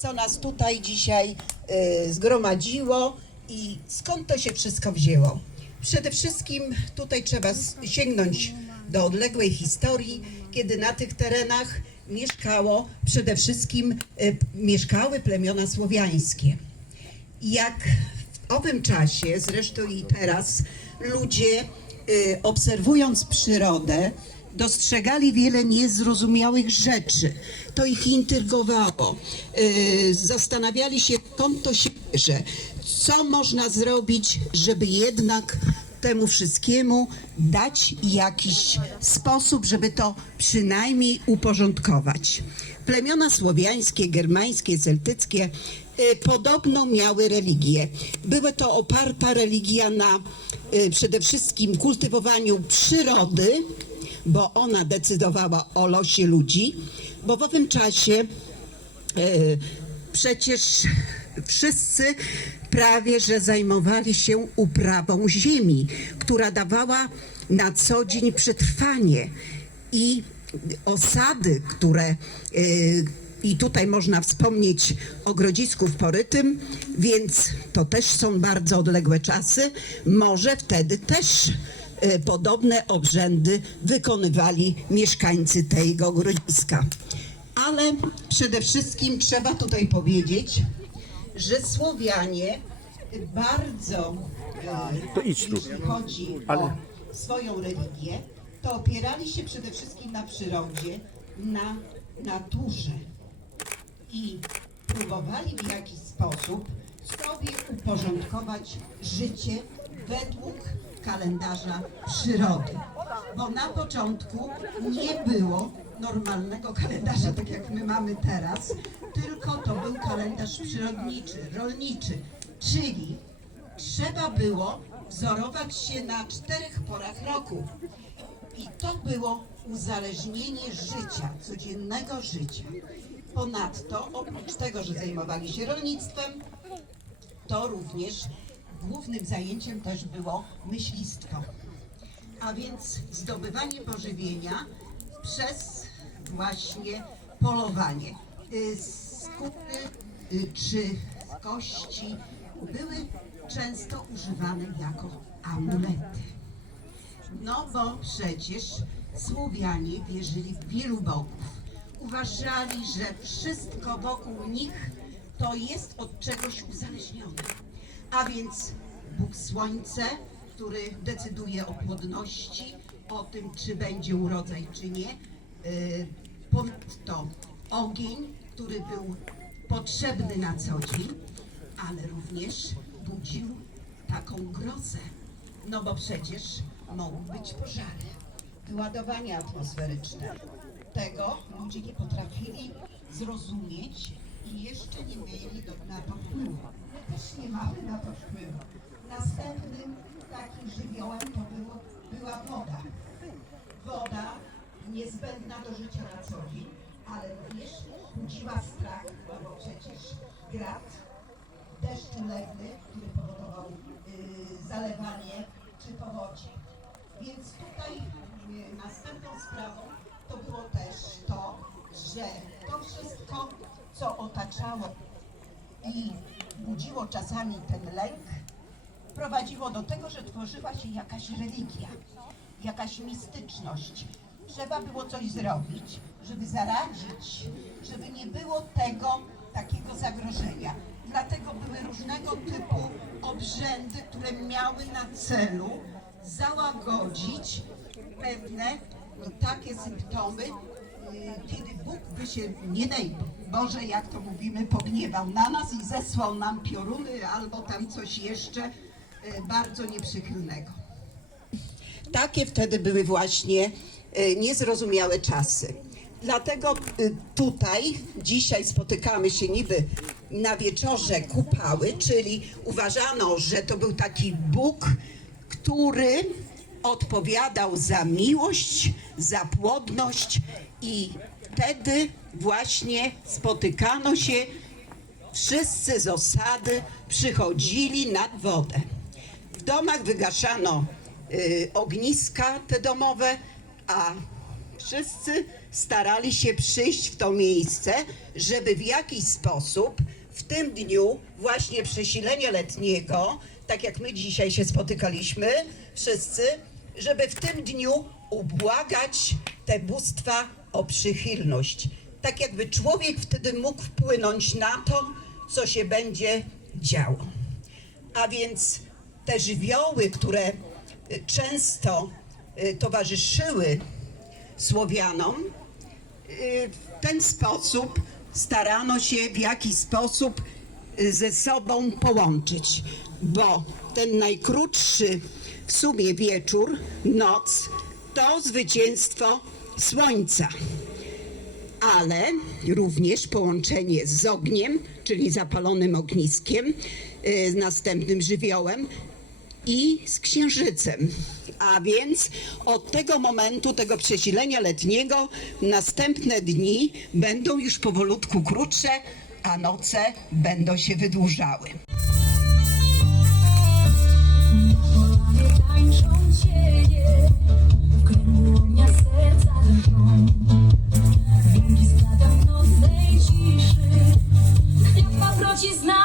co nas tutaj dzisiaj y, zgromadziło i skąd to się wszystko wzięło. Przede wszystkim tutaj trzeba sięgnąć do odległej historii, kiedy na tych terenach mieszkało przede wszystkim y, mieszkały plemiona słowiańskie. Jak w owym czasie, zresztą i teraz, ludzie y, obserwując przyrodę, dostrzegali wiele niezrozumiałych rzeczy. To ich intrygowało. Y, zastanawiali się, skąd to się bierze. Co można zrobić, żeby jednak temu wszystkiemu dać jakiś sposób, żeby to przynajmniej uporządkować. Plemiona słowiańskie, germańskie, celtyckie y, podobno miały religię. Była to oparta religia na y, przede wszystkim kultywowaniu przyrody, bo ona decydowała o losie ludzi, bo w owym czasie e, przecież wszyscy prawie że zajmowali się uprawą ziemi, która dawała na co dzień przetrwanie i osady, które e, i tutaj można wspomnieć o Grodzisku w Porytym, więc to też są bardzo odległe czasy. Może wtedy też podobne obrzędy wykonywali mieszkańcy tego Grodziska. Ale przede wszystkim trzeba tutaj powiedzieć, że Słowianie bardzo, e, To idź tu. jeśli chodzi Ale- o swoją religię, to opierali się przede wszystkim na przyrodzie, na naturze i próbowali w jakiś sposób sobie uporządkować życie według kalendarza przyrody. Bo na początku nie było normalnego kalendarza, tak jak my mamy teraz, tylko to był kalendarz przyrodniczy, rolniczy, czyli trzeba było wzorować się na czterech porach roku. I to było uzależnienie życia, codziennego życia. Ponadto, oprócz tego, że zajmowali się rolnictwem, to również głównym zajęciem też było myślistwo. A więc zdobywanie pożywienia przez właśnie polowanie. Y, Skóry y, czy kości były często używane jako amulety. No bo przecież Słowianie wierzyli w wielu bogów. Uważali, że wszystko wokół nich to jest od czegoś uzależnione. A więc Bóg Słońce, który decyduje o płodności, o tym, czy będzie urodzaj, czy nie. Yy, Ponadto ogień, który był potrzebny na co dzień, ale również budził taką grozę. No bo przecież mogły być pożary, wyładowania atmosferyczne. Tego ludzie nie potrafili zrozumieć i jeszcze nie mieli do, na to wpływu. Też nie mamy na to wpływu. Następnym takim żywiołem to było, była woda. Woda niezbędna do życia na co dzień, ale również budziła strach, bo przecież grad deszcz uległy, który powodował y, zalewanie czy powodzie. Więc tutaj y, następną sprawą to było też to, że to wszystko, co otaczało i budziło czasami ten lęk, prowadziło do tego, że tworzyła się jakaś religia, jakaś mistyczność. Trzeba było coś zrobić, żeby zaradzić, żeby nie było tego takiego zagrożenia. Dlatego były różnego typu obrzędy, które miały na celu załagodzić pewne takie symptomy, kiedy Bóg by się, nie daj Boże, jak to mówimy, pogniewał na nas i zesłał nam pioruny albo tam coś jeszcze y, bardzo nieprzychylnego. Takie wtedy były właśnie y, niezrozumiałe czasy. Dlatego y, tutaj dzisiaj spotykamy się niby na wieczorze kupały, czyli uważano, że to był taki Bóg, który odpowiadał za miłość, za płodność i wtedy właśnie spotykano się wszyscy z osady przychodzili nad wodę. W domach wygaszano y, ogniska te domowe, a wszyscy starali się przyjść w to miejsce, żeby w jakiś sposób w tym dniu właśnie przesilenie letniego, tak jak my dzisiaj się spotykaliśmy wszyscy, żeby w tym dniu ubłagać te bóstwa o przychylność. Tak jakby człowiek wtedy mógł wpłynąć na to, co się będzie działo. A więc te żywioły, które y, często y, towarzyszyły Słowianom, y, w ten sposób starano się w jakiś sposób ze sobą połączyć, bo ten najkrótszy w sumie wieczór, noc, to zwycięstwo słońca. Ale również połączenie z ogniem, czyli zapalonym ogniskiem, y, z następnym żywiołem i z księżycem. A więc od tego momentu, tego przesilenia letniego, następne dni będą już powolutku krótsze, a noce będą się wydłużały. she's not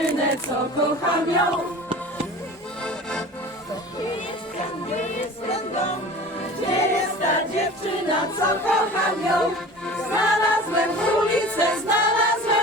dziewczynę, co kocham ją. Gdzie jest ten, gdzie jest ten dom? Gdzie jest ta dziewczyna, co kocham ją? Znalazłem ulicę, znalazłem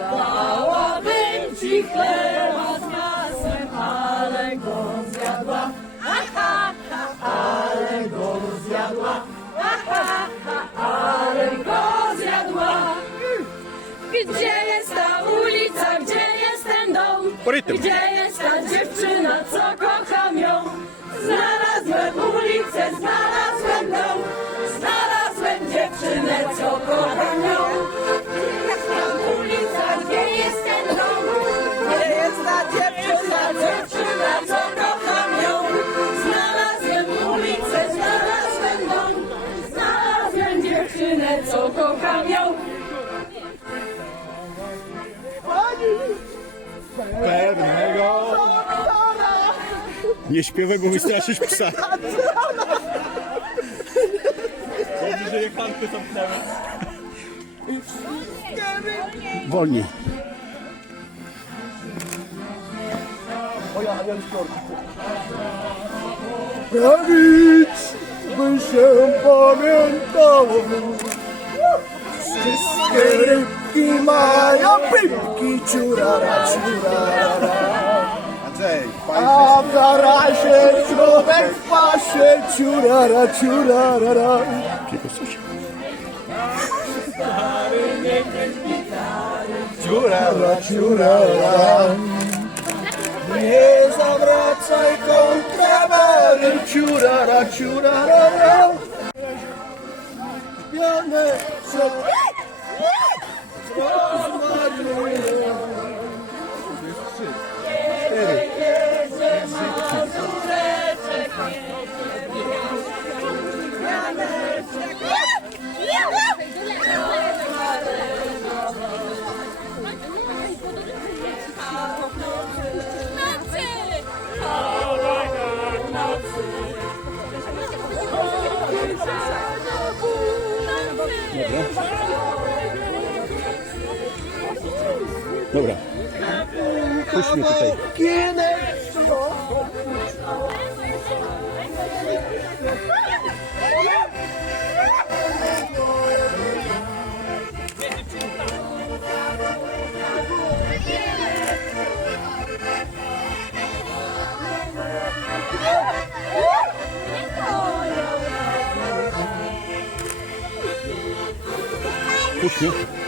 Dałabym ci chleba z masłem, ale go zjadła. Ale go zjadła. Ale go zjadła. Gdzie jest ta ulica, gdzie jest ten dom? Gdzie jest ta dziewczyna, co kocham ją? Znalazłem ulicę, znalazłem dom, znalazłem dziewczynę, co kocham ją. Ta dziewczyna, dziewczyna, co kocham ją? Znalazłem ulicę, znalazłem dom, znalazłem dziewczynę, co kocham ją. Pewnego. Nie śpiewaj, bo wystraszysz psa. Dobrze, że je kanty zamknęły. Wolniej. Prawic, by się pamiętało. Wszystkie rybki mają pipki, ciurara, ciurara. A w razie człowiek w pasie, ciurara, ciurara. Tylko coś. Ciurara, ciurara. Nie zawracaj kontrabanem, ciurara, ciurara. Pianę, co... 고추요?